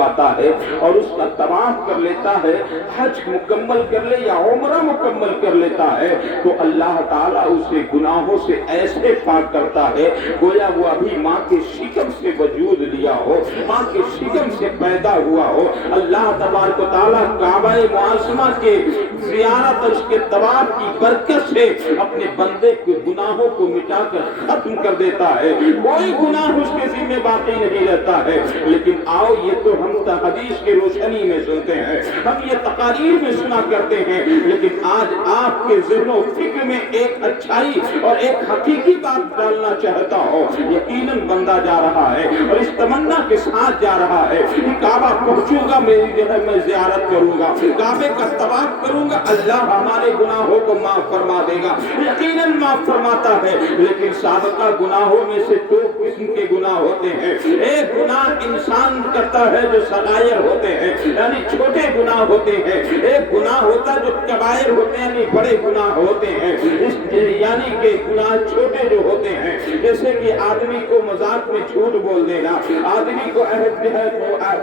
آتا ہے اور اس کا طواف کر لیتا ہے، حج مکمل کر لے یا عمرہ مکمل کر لیتا ہے، تو اللہ تعالیٰ اسے گناہوں سے ایسے پاک کرتا ہے گویا وہ ابھی ماں کے شکم سے وجود لیا ہو، ماں کے شکم سے پیدا ہوا ہو۔ اللہ تبارک و تعالیٰ کعبہ معظمہ کے زیارت اور اس کے طواف کی برکت سے اپنے بندے کے گناہوں کو مٹا کر ختم کر دیتا ہے، کوئی گناہ اس کے ذمہ باقی نہیں رہتا ہے۔ لیکن آؤ یہ تو ہم حدیث کی روشنی میں سنتے ہیں، ہم یہ تقاریر میں سنا کرتے ہیں، لیکن آج آپ کے ذہن و فکر میں ایک اچھائی اور ایک حقیقی بات ڈالنا چاہتا ہو۔ یقیناً بندہ جا رہا ہے اور اس تمنا کے ساتھ جا رہا ہے کہ کعبہ پہنچوں گا، میری جو ہے میں زیارت کروں گا، کعبے کا طواف کروں گا، اللہ ہمارے گناہوں کو معاف فرما دے گا۔ یقیناً معاف فرماتا ہے، لیکن سابقہ گناہوں میں سے دو قسم کے گناہ ہوتے ہیں۔ ایک گناہ انسان کرتا ہے جو صغائر ہوتے ہیں یعنی چھوٹے گناہ ہوتے ہیں، ایک گناہ ہوتا ہے جو کبائر ہوتے ہیں یعنی بڑے گناہ ہوتے ہیں۔ یعنی کہ گناہ چھوٹے جو ہوتے ہیں جیسے کہ آدمی کو مذاق میں جھوٹ بول دینا، آدمی کو عہد جو ہے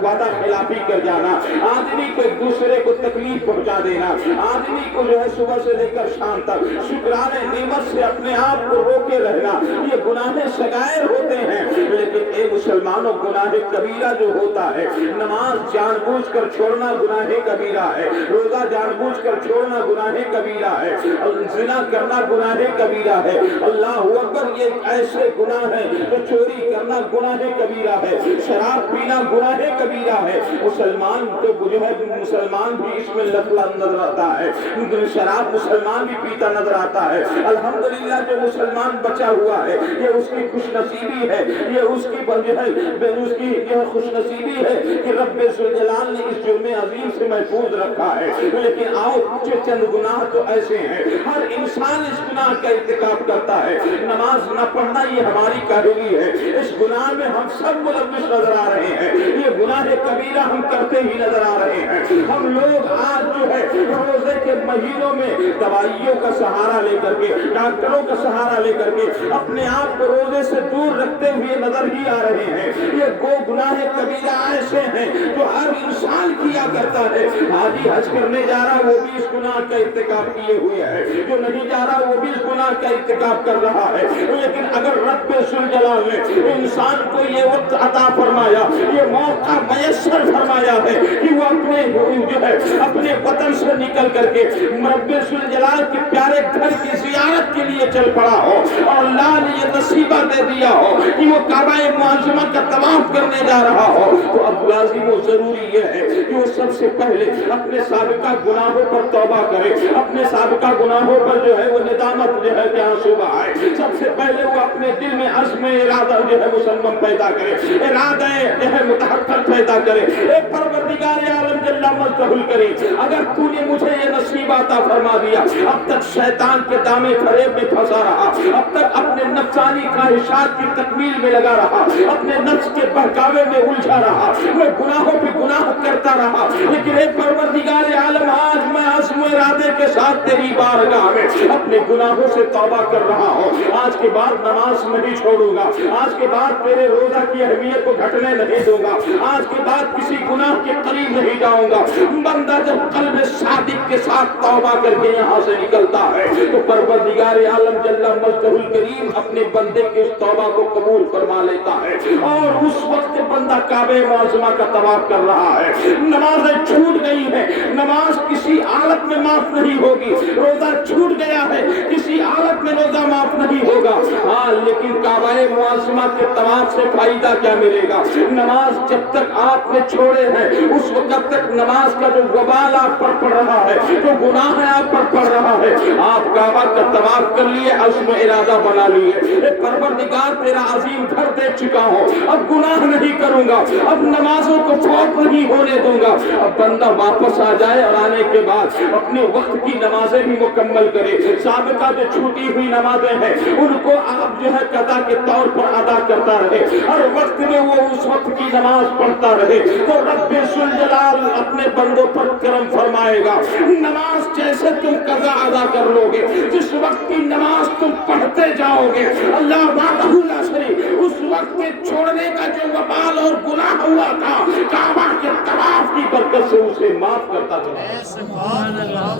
وعدہ خلافی کر جانا، آدمی کو ایک دوسرے کو تکلیف پہنچا دینا، آدمی کو جو ہے صبح سے لے کر شام تک شکرانے نعمت سے اپنے آپ کو روکے رہنا، یہ گناہ صغائر ہوتے ہیں۔ لیکن اے مسلمانوں، گناہ کبیرہ جو ہوتا ہے، نماز جان بوجھ کر چھوڑنا گناہ کبیرہ ہے، روزہ جان بوجھ کر چھوڑنا گناہ کبیرہ ہے، زنا کرنا گناہ کبیرہ ہے، اللہ اکبر، یہ ایسے گناہ ہیں جو چوری کرنا گناہ کبیرہ ہے، شراب پینا گناہ کبیرہ ہے۔ مسلمان تو جو ہے مسلمان بھی اس میں لفظ نظر آتا ہے، شراب مسلمان بھی پیتا نظر آتا ہے۔ الحمدللہ جو مسلمان بچا ہوا ہے یہ اس کی خوش نصیبی ہے، یہ اس کی اس کی یہ خوش نصیبی ہے کہ رب ذوالجلال نے اس جرم عظیم سے محفوظ رکھا ہے۔ لیکن آؤ جو چند گناہ تو ایسے ہیں، ہر انسان اس گناہ کا ارتکاب کرتا ہے۔ نماز نہ پڑھنا یہ ہماری کاہلی ہے، اس گناہ میں ہم سب ملوث نظر آ رہے ہیں، یہ گناہ کبیرہ ہم کرتے ہی نظر آ رہے ہیں۔ ہم لوگ آج جو ہے روزے کے مہینوں میں دوائیوں کا سہارا لے کر کے، ڈاکٹروں کا سہارا لے کر کے اپنے آپ کو روزے سے دور رکھتے ہوئے نظر ہی آ رہے ہیں۔ یہ وہ گناہ کبیرہ ایسے ہیں جو ہر انسان کیا کرتا ہے۔ حاجی حج کرنے جا رہا وہ بھی اس گناہ کا ارتکاب کیے ہوئے ہے، جو نہیں جا رہا وہ بھی اس گناہ کا ارتکاب کر رہا ہے۔ لیکن اگر رب ذوالجلال نے انسان کو یہ وقت عطا فرمایا، یہ موقع میسر فرمایا ہے کہ وہ اپنے وطن سے نکل کر کے رب ذوالجلال کے پیارے گھر کی زیارت کے لیے چل پڑا ہو اور اللہ نے یہ نصیبہ دے دیا ہو کہ وہ کعبہ معظمہ کا طواف کرنے جا رہا ہو، تو اب لازم و ضروری یہ ہے کہ وہ سب سے پہلے اپنے سابقہ گناہوں پر توبہ کرے، اپنے سابقہ گناہوں پر جو ہے وہ ندامت جو ہے کہ آنسو بہائے۔ سب سے پہلے وہ اپنے دل میں عزم ارادہ جو ہے مسلم پیدا کرے، ارادہ جو ہے متحقق پیدا کرے۔ اے پروردگار عالم جل مجدہ الکریم، اگر تو نے مجھے یہ نصیب عطا فرما دیا، اب تک شیطان کے دامے فریب میں پھنسا رہا، اب تک اپنے نفسانی خواہشات کی تکمیل میں لگا رہا، اپنے نفس کے بہکاوے میں الجھا رہا، میں گناہوں پہ گناہ کرتا رہا، لیکن اے پروردگار عالم، آج میں عزم و ارادے کے ساتھ تیری بارگاہ میں اپنے گناہوں سے توبہ کر رہا ہوں۔ آج کے بعد نماز نہیں چھوڑوں گا، آج کے بعد تیرے روزہ کی اہمیت کو گھٹنے نہیں دوں گا، آج کے بعد کسی گناہ کے قریب نہیں جاؤں گا۔ بندہ جب قلب صادق کے ساتھ توبہ کر کے یہاں سے نکلتا ہے تو پروردگار عالم جل مجدہ الکریم اپنے بندے کے اس توبہ کو قبول فرما لیتا ہے، اور اس وقت بندہ کعبہ معظمہ کا طواف کر رہا ہے۔ نمازیں چھوٹ گئی ہیں، نماز کسی حالت میں معاف نہیں ہوگی، روزہ چھوٹ گیا ہے، کسی حالت میں روزہ معاف نہیں ہوگا، ہاں لیکن کعبہ معظمہ کے طواف سے فائدہ کیا ملے گا؟ نماز جب تک آپ نے چھوڑے ہیں اس وقت تک نماز کا جو وبال آپ پر پڑ رہا ہے، جو گناہ ہے آپ پر پڑ رہا ہے، آپ کعبہ کا طواف کر لیے، عزم ارادہ بنا لیے، اے پروردگار تیرا عظیم گھر دیکھ چکا ہوں، اب گناہ نہیں کروں گا، اب نمازوں کو فوت نہیں ہونے دوں گا۔ اب بندہ واپس آ جائے اور آنے کے بعد اپنے وقت کی نمازیں بھی مکمل کرے، سابقہ جو چھوٹی ہوئی نمازیں ہیں ان کو آپ جو ہے قضا کے طور پر ادا کرتا رہے، ہر وقت میں وہ اس وقت کی نماز پڑھتا رہے، تو رب ذوالجلال اپنے بندوں پر کرم فرمائے گا۔ نماز جیسے تم قضا ادا کر لو گے، جس وقت کی نماز تم پڑھتے جاؤ گے، اللہ وحدہ لا شریک اس وقت کے چھوڑنے کا جو وبال اور گناہ ہوا تھا کعبہ کے محبت سے اسے معاف کرتا چلا۔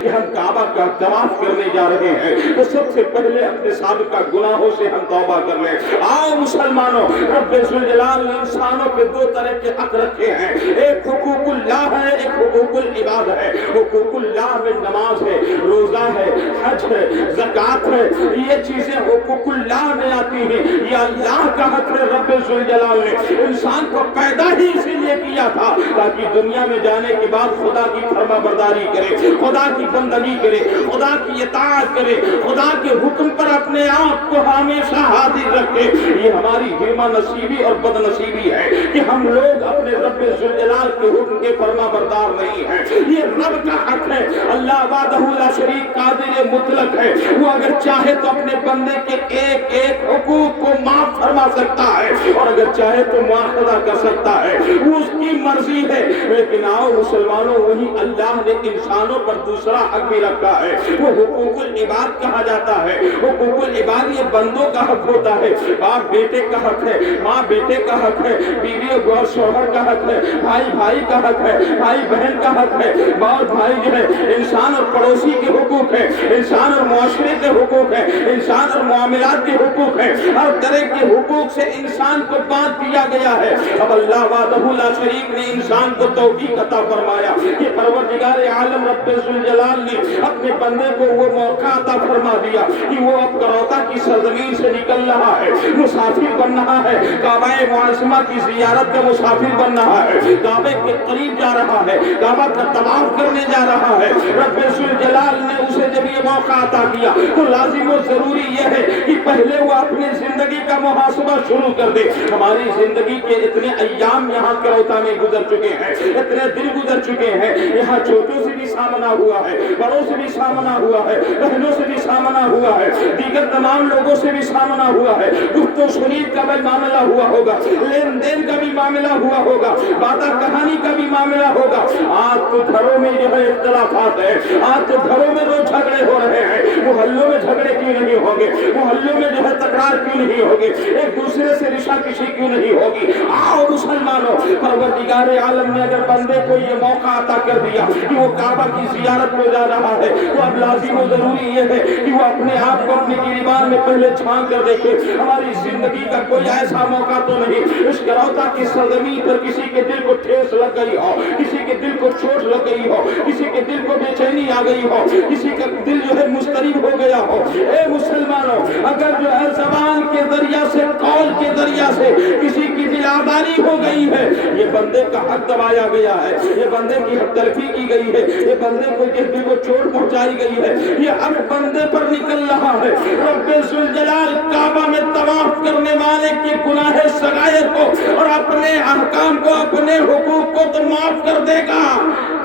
کہ ہم کعبہ کا طواف کرنے جا رہے ہیں تو سب سے پہلے اپنے سابقہ گناہوں سے ہم توبہ کر لیں۔ آؤ مسلمانوں، رب ذوالجلال نے انسانوں پہ دو طرح کے حق رکھے ہیں، ایک حقوق اللہ ہے، ایک حقوق العباد ہے۔ حقوق اللہ میں نماز ہے، روزہ ہے، حج ہے، زکوٰۃ ہے، یہ چیزیں حقوق اللہ میں آتی ہیں، یہ اللہ کا حق ہے۔ رب ذوالجلال نے انسان کو پیدا ہی اسی لیے کیا تھا تاکہ دنیا میں جانے کے بعد خدا کی فرما برداری کرے، خدا کی بندگی کرے، خدا کی اطاعت کرے، خدا کے حکم پر اپنے آپ کو ہمیشہ حاضر رکھے۔ یہ ہماری ہرما نصیبی اور بد نصیبی ہے کہ ہم لوگ اپنے رب ذوالجلال کے حکم کے فرما بردار نہیں ہیں۔ یہ رب کا حق ہے، اللہ وحدہ لا شریک قادر مطلق ہے، وہ اگر چاہے تو اپنے بندے کے ایک ایک حقوق کو معاف فرما سکتا ہے اور اگر چاہے تو مواخذہ کر سکتا ہے، وہ اس کی مرضی ہے۔ لیکن آؤ مسلمانوں، وہی اللہ نے انسانوں پر دوسرا حق بھی رکھا ہے، وہ حقوق العباد کہا جاتا ہے۔ حقوق العباد یہ بندوں کا حق ہوتا ہے، باپ بیٹے کا حق ہے، ماں بیٹے کا حق ہے، بیوی اور شوہر کا حق ہے، بھائی بھائی کا حق ہے، بھائی بہن کا حق ہے، اور بھائی جو ہے انسان اور پڑوسی کے حقوق ہے، انسان اور معاشرے کے حقوق ہے، انسان اور معاملات کے حقوق ہے، ہر طرح کے حقوق سے انسان کو باندھ دیا گیا ہے۔ اب اللہ وحدہ لا شریک نے انسان کو توفیق عطا فرمایا کہ پروردگار عالم رب ذوالجلال نے اپنے بندے کو وہ موقع عطا فرما دیا کہ وہ اب کروتا کی سرزمین سے نکل رہا ہے، مسافر بن رہا ہے، کعبہ معظمہ کی زیارت کا مسافر بن رہا ہے، کعبے کے قریب جا رہا ہے، کعبہ کا طواف کرنے جا رہا ہے۔ رب ذوالجلال نے اسے جب یہ موقع عطا کیا تو لازم و ضروری یہ ہے کہ پہلے وہ اپنی زندگی کا محاسبہ شروع کر دے۔ ہماری زندگی کے اتنے ایام یہاں کروتا میں گزر چکے ہیں، اتنے دن گزر چکے ہیں، یہاں چھوٹوں سے بھی سامنا ہوا ہے، بڑوں سے بھی سامنا ہوا ہے، بہنوں سے بھی سامنا ہوا ہے، دیگر تمام لوگوں سے بھی سامنا ہوا ہے، گفت و شنید کا بھی معاملہ ہوا ہوگا، لین دین کا بھی معاملہ ہوا ہوگا، باتہ کہانی کا بھی معاملہ ہوگا۔ آج تو گھروں میں جو ہے اختلافات ہیں، آج تو گھروں میں روز جھگڑے ہو رہے ہیں، محلوں میں جھگڑے کیوں نہیں ہوں گے، محلوں میں جو ہے تکرار کیوں نہیں ہوگی، ایک دوسرے سے رشا کشی کیوں نہیں ہوگی۔ آؤ مسلمانوں، پروردگار عالم نے اگر بندے کو یہ موقع عطا کر دیا کہ وہ کعبہ کی زیارت میں جا رہا ہے تو اب لازم و ضروری یہ ہے کہ وہ اپنے آپ کو اپنے گریبان میں پہلے چھان کر دیکھے۔ ہماری زندگی کا کوئی ایسا موقع تو نہیں اس کروتا کی سرزمین پر کسی کے دل کو ٹھیس لگ گئی ہو، کسی کے دل کو چوٹ لگ گئی ہو، کسی کے دل کو بے چینی آ گئی ہو، کسی کا دل جو ہے مضطرب ہو گیا ہو۔ اے مسلمانوں، اگر جو ہے زبان کے ذریعہ سے، قول کے ذریعہ سے کسی کی دل آزاری ہو گئی ہے، یہ بندے کا حق دبایا گیا ہے، یہ بندے کی حق تلفی کی گئی ہے، یہ بندے کو جس دل کو چوٹ پہنچائی گئی ہے، یہ اب بندے پر نکل رہا ہے۔ رب ذوالجلال کعبہ میں طواف کرنے والے کے گناہ صغائر کو اور اپنے احکام کو، اپنے حقوق کو تو معاف کر دے گا،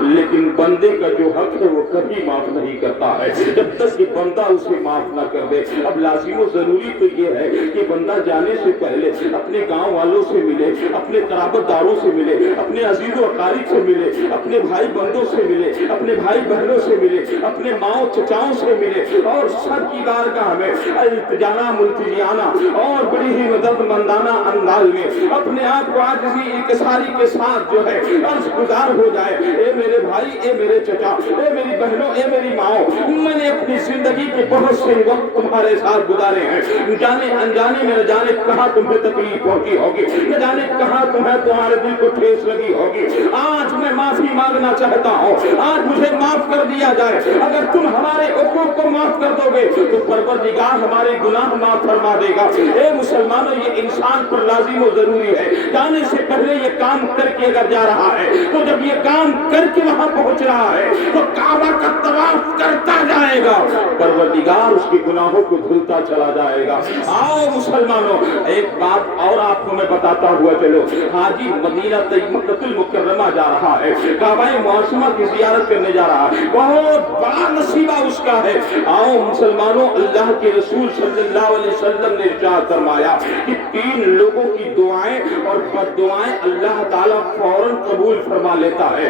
لیکن بندے کا جو حق ہے وہ کبھی معاف نہیں کرتا ہے جب تک کہ بندہ اسے معاف نہ کر دے۔ اب لازم و ضروری تو یہ ہے کہ بندہ جانے سے پہلے اپنے گاؤں والوں سے ملے، اپنے قرابت داروں سے ملے، اپنے عزیز و اقارب سے ملے، اپنے بھائی بندوں سے ملے، اپنے بھائی بہنوں سے ملے، اپنے ماؤں چچاؤں سے ملے اور سب کی بارگاہ میں التجانہ ملتجیانہ اور بڑی ہی مدد مندانہ انداز میں اپنے آپ کو عاجزی انکساری کے ساتھ جو ہے عرض گزار ہو جائے۔ اے میرے بھائی، اے میرے چچا، اے میری بہنوں، اے میری ماؤں، میں نے اپنی زندگی کے بہت سے وقت تمہارے ساتھ گزارے ہیں، جانے انجانے میں نہ جانے کہاں تمہیں تکلیف پہنچی ہوگی، نہ جانے کہاں تمہارے دل کو ٹھیس لگی ہوگی۔ آج میں معافی مانگنا چاہتا ہوں، آج مجھے معاف کر دیا جائے۔ اگر تم ہمارے حقوق کو معاف کر دو گے تو پروردگار ہمارے گناہ معاف فرما دے گا۔ اے مسلمانوں، یہ انسان پر لازم و ضروری ہے، جانے سے پہلے یہ کام کر کے اگر جا رہا ہے تو جب یہ کام کر کے وہاں پہنچ رہا ہے تو کعبہ کا طواف کرتا جائے گا، پروردگار اس کے گناہوں کو دھلتا چلا جائے گا۔ آؤ مسلمانوں، ایک بات اور آپ کو میں بتاتا ہوا چلو، حاجی مدینہ مکۃ المکرمہ جا رہا ہے، کعبہ معظمہ کی زیارت کرنے جا رہا ہے، بہت بڑا نصیبہ اس کا ہے۔ آؤ مسلمانوں، اللہ کے رسول صلی اللہ علیہ وسلم نے ارشاد فرمایا کہ 3 لوگوں کی دعائیں اور بد دعائیں اللہ تعالیٰ فوراً قبول فرما لیتا ہے۔